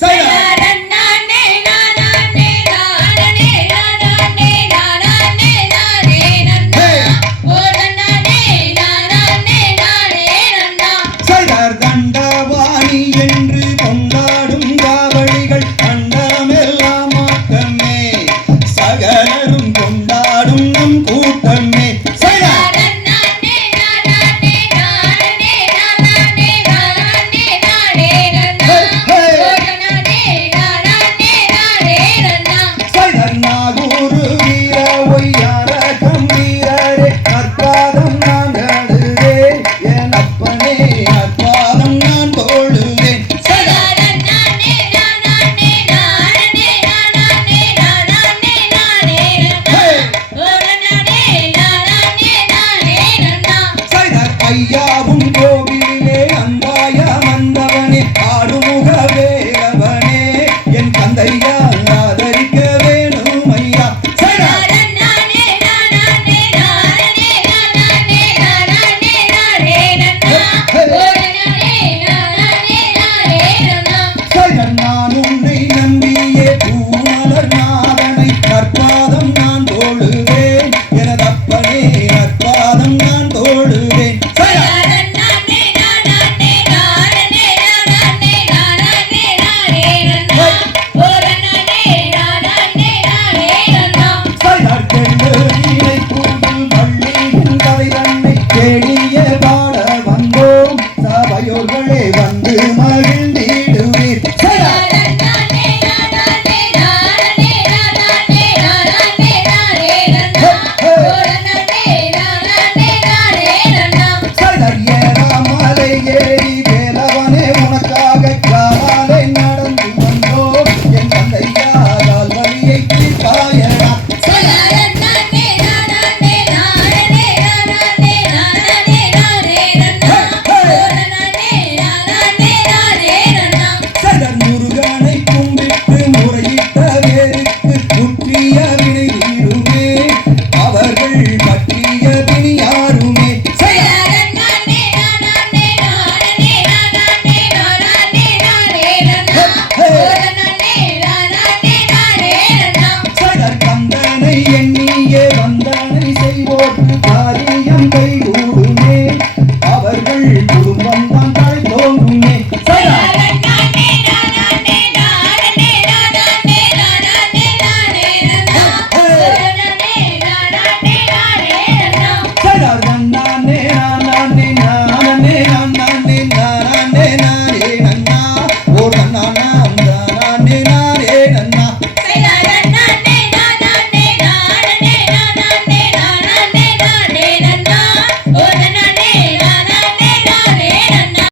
silent மகளே வந்து மகளே